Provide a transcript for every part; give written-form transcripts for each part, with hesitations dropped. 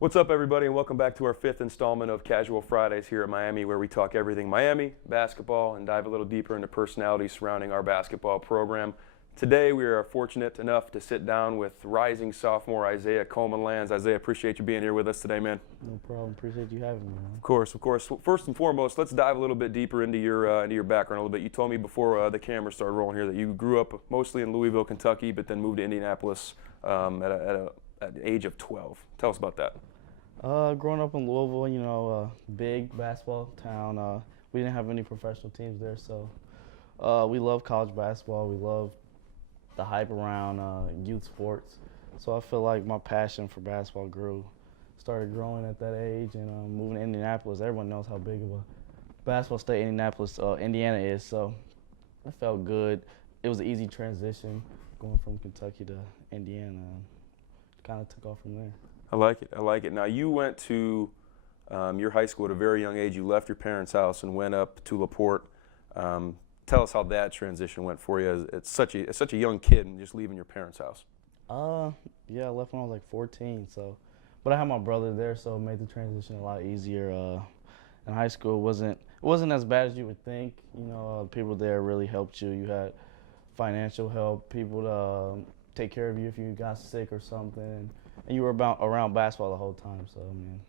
What's up, everybody, and welcome back to our fifth installment of Casual Fridays here at Miami, where we talk everything Miami, basketball, and dive a little deeper into personalities surrounding our basketball program. Today, we are fortunate enough to sit down with rising sophomore Isaiah Coleman-Lands. Isaiah, appreciate you being here with us today, man. No problem. Appreciate you having me, man. Of course, of course. First and foremost, let's dive a little bit deeper into your background a little bit. You told me before the camera started rolling here that you grew up mostly in Louisville, Kentucky, but then moved to Indianapolis at the age of 12. Tell us about that. Growing up in Louisville, big basketball town. We didn't have any professional teams there, so we love college basketball. We love the hype around youth sports. So I feel like my passion for basketball started growing at that age, and moving to Indianapolis. Everyone knows how big of a basketball state Indiana is. So it felt good. It was an easy transition going from Kentucky to Indiana. Kind of took off from there. I like it. I like it. Now, you went to your high school at a very young age. You left your parents' house and went up to LaPorte. Tell us how that transition went for you as such a young kid and just leaving your parents' house. Yeah, I left when I was like 14. But I had my brother there, so it made the transition a lot easier. In high school, it wasn't as bad as you would think. People there really helped you. You had financial help, people to take care of you if you got sick or something. And you were around basketball the whole time, so I mean,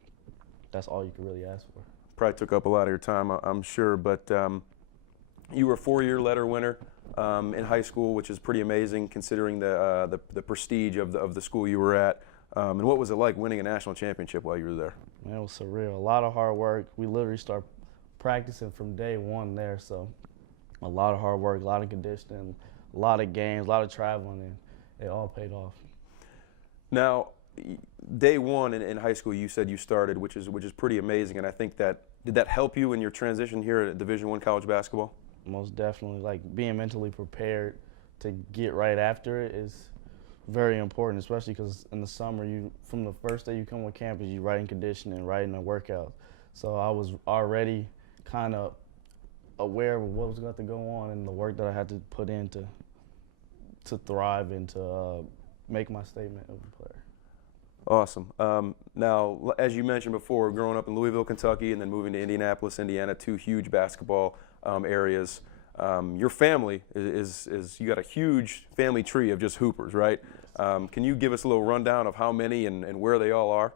that's all you could really ask for. Probably took up a lot of your time, I'm sure, but you were a four-year letter winner in high school, which is pretty amazing considering the prestige of the school you were at. And what was it like winning a national championship while you were there? Man, it was surreal. A lot of hard work. We literally started practicing from day one there, so a lot of hard work, a lot of conditioning, a lot of games, a lot of traveling, and it all paid off. Now, day one in high school, you said you started, which is pretty amazing, and I think did that help you in your transition here at Division I college basketball? Most definitely. Like, being mentally prepared to get right after it is very important, especially because in the summer, from the first day you come on campus, you right in conditioning, right in the workout. So I was already kind of aware of what was going to go on and the work that I had to put in to thrive and to make my statement as a player. Awesome. Now, as you mentioned before, growing up in Louisville, Kentucky, and then moving to Indianapolis, Indiana, two huge basketball areas. Your family is you got a huge family tree of just hoopers, right? Can you give us a little rundown of how many and where they all are?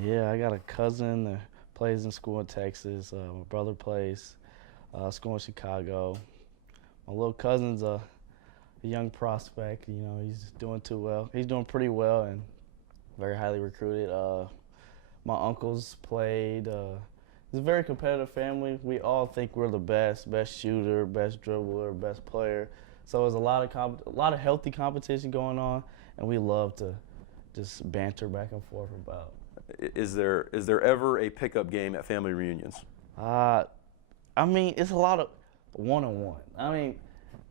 Yeah, I got a cousin that plays in school in Texas. My brother plays school in Chicago. My little cousin's a young prospect. He's doing too well. He's doing pretty well and very highly recruited. My uncles played. It's a very competitive family. We all think we're the best shooter, best dribbler, best player. So there's a lot of healthy competition going on, and we love to just banter back and forth about. Is there ever a pickup game at family reunions? I mean, it's a lot of one-on-one. I mean,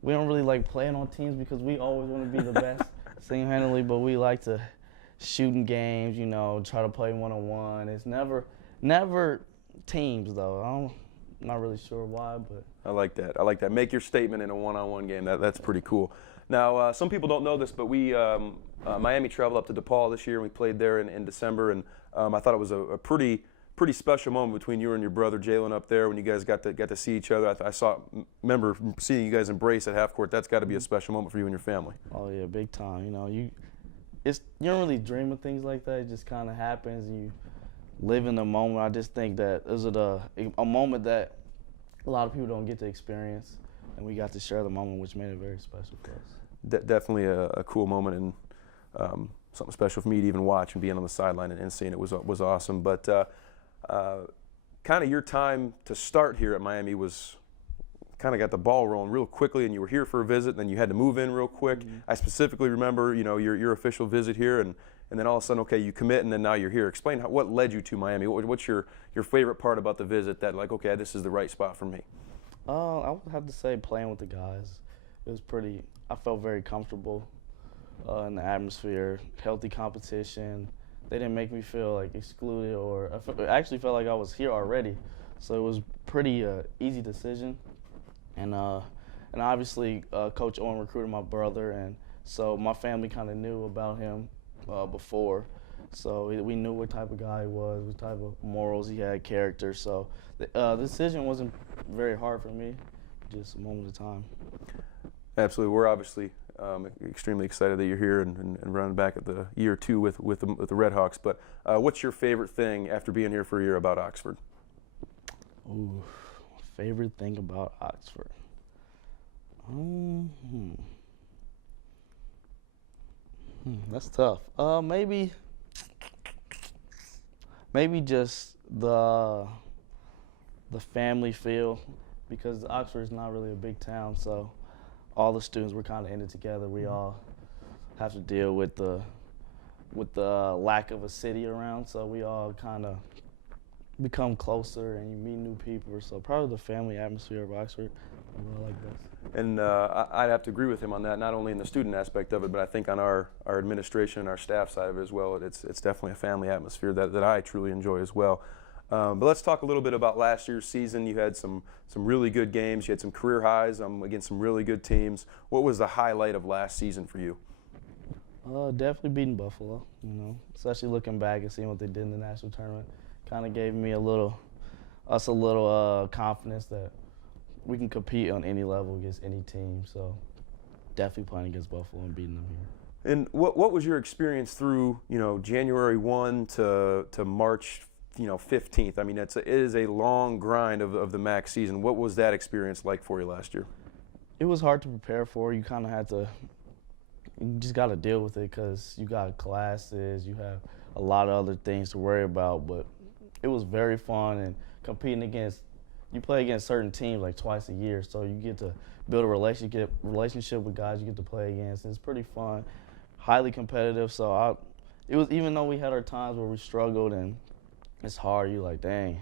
we don't really like playing on teams because we always want to be the best single-handedly, but we like to shoot in games, try to play one-on-one. It's never teams, though. I'm not really sure why, but. I like that. I like that. Make your statement in a one-on-one game. That's pretty cool. Now, some people don't know this, but Miami traveled up to DePaul this year, and we played there in December, and I thought it was a pretty special moment between you and your brother Jalen up there when you guys got to see each other. I remember seeing you guys embrace at half court. That's got to be a special moment for you and your family. Oh yeah, big time. You don't really dream of things like that. It just kind of happens. You live in the moment. I just think that it was a moment that a lot of people don't get to experience, and we got to share the moment, which made it very special for us. Definitely a cool moment and something special for me to even watch and being on the sideline and seeing it was awesome. But kind of your time to start here at Miami was kind of got the ball rolling real quickly, and you were here for a visit, and then you had to move in real quick. Mm-hmm. I specifically remember, your official visit here, and then all of a sudden, okay, you commit, and then now you're here. Explain what led you to Miami. What's your favorite part about the visit that, like, okay, this is the right spot for me? I would have to say playing with the guys. It was I felt very comfortable in the atmosphere, healthy competition. They didn't make me feel like excluded, I actually felt like I was here already. So it was pretty easy decision. And obviously Coach Owen recruited my brother, and so my family kind of knew about him before. So we knew what type of guy he was, what type of morals he had, character. So the decision wasn't very hard for me, just a moment of time. Absolutely. We're obviously extremely excited that you're here and running back at the year 2 with the Redhawks. But what's your favorite thing after being here for a year about Oxford? Ooh, favorite thing about Oxford? That's tough. Maybe just the family feel, because Oxford is not really a big town, so all the students were kind of in it together. We all have to deal with the lack of a city around, so we all kind of become closer and you meet new people. So probably the family atmosphere of Oxford, I really like this. And I'd have to agree with him on that, not only in the student aspect of it, but I think on our administration and our staff side of it as well. It's definitely a family atmosphere that I truly enjoy as well. But let's talk a little bit about last year's season. You had some really good games. You had some career highs against some really good teams. What was the highlight of last season for you? Definitely beating Buffalo, especially looking back and seeing what they did in the national tournament. Kind of gave me a little confidence that we can compete on any level against any team. So definitely playing against Buffalo and beating them here. And what was your experience through January 1 to March 15th? I mean, it is a long grind of the MAC season. What was that experience like for you last year? It was hard to prepare for. You kind of had to. You just got to deal with it because you got classes, you have a lot of other things to worry about. But it was very fun, and competing against. You play against certain teams like twice a year, so you get to build a relationship with guys you get to play against. It's pretty fun, highly competitive. So it was, even though we had our times where we struggled and it's hard, you're like, dang,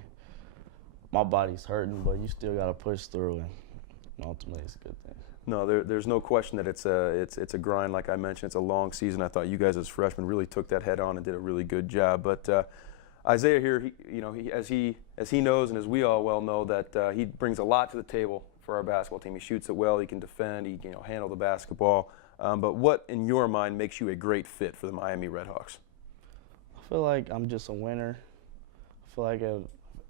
my body's hurting, but you still got to push through, and ultimately it's a good thing. No, there's no question that it's a grind. Like I mentioned, it's a long season. I thought you guys as freshmen really took that head on and did a really good job. But Isaiah here, as he knows and as we all well know, that he brings a lot to the table for our basketball team. He shoots it well. He can defend. He can handle the basketball. But what, in your mind, makes you a great fit for the Miami Redhawks? I feel like I'm just a winner. I feel like at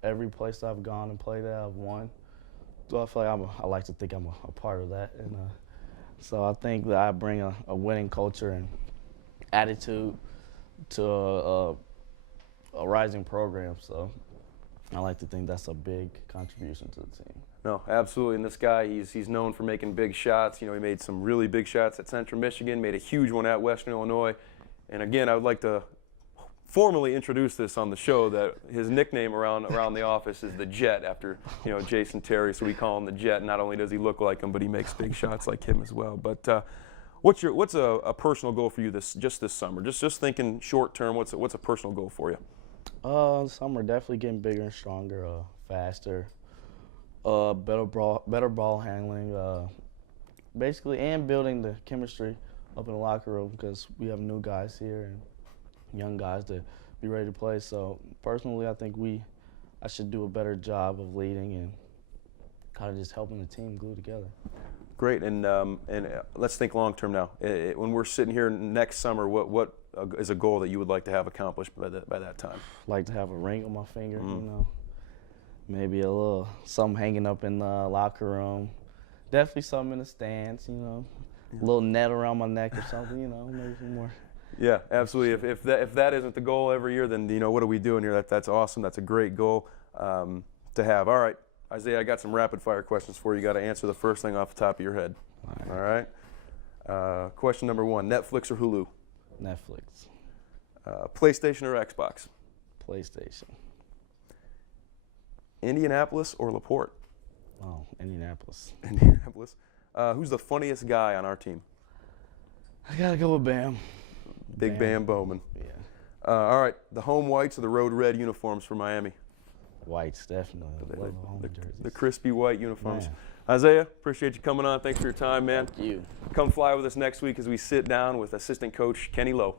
every place I've gone and played at, I've won. So I feel like I like to think I'm a part of that. And so I think that I bring a winning culture and attitude to a rising program. So I like to think that's a big contribution to the team. No, absolutely. And this guy, he's known for making big shots. He made some really big shots at Central Michigan, made a huge one at Western Illinois. And again, I would like to formally introduce this on the show, that his nickname around the office is the Jet, after Jason Terry, so we call him the Jet. Not only does he look like him, but he makes big shots like him as well. But what's a personal goal for you this summer? Just thinking short term, what's a personal goal for you? Summer, definitely getting bigger and stronger, faster, better ball handling, basically, and building the chemistry up in the locker room, because we have new guys here and young guys to be ready to play. So personally, I think I should do a better job of leading and kind of just helping the team glue together. Great, and let's think long term now. When we're sitting here next summer, what is a goal that you would like to have accomplished by that time? Like to have a ring on my finger, maybe a little something hanging up in the locker room. Definitely something in the stands, a little net around my neck or something, maybe some more. Yeah, absolutely. If that isn't the goal every year, then what are we doing here? That's awesome. That's a great goal to have. All right, Isaiah, I got some rapid fire questions for you. You got to answer the first thing off the top of your head. All right. Question number 1: Netflix or Hulu? Netflix. PlayStation or Xbox? PlayStation. Indianapolis or LaPorte? Oh, Indianapolis. Indianapolis. Who's the funniest guy on our team? I gotta go with Bam. Big Bam Bowman. Yeah. All right, the home whites or the road red uniforms for Miami? Whites, definitely. Love the home jerseys. The crispy white uniforms. Man. Isaiah, appreciate you coming on. Thanks for your time, man. Thank you. Come fly with us next week as we sit down with assistant coach Kenny Lowe.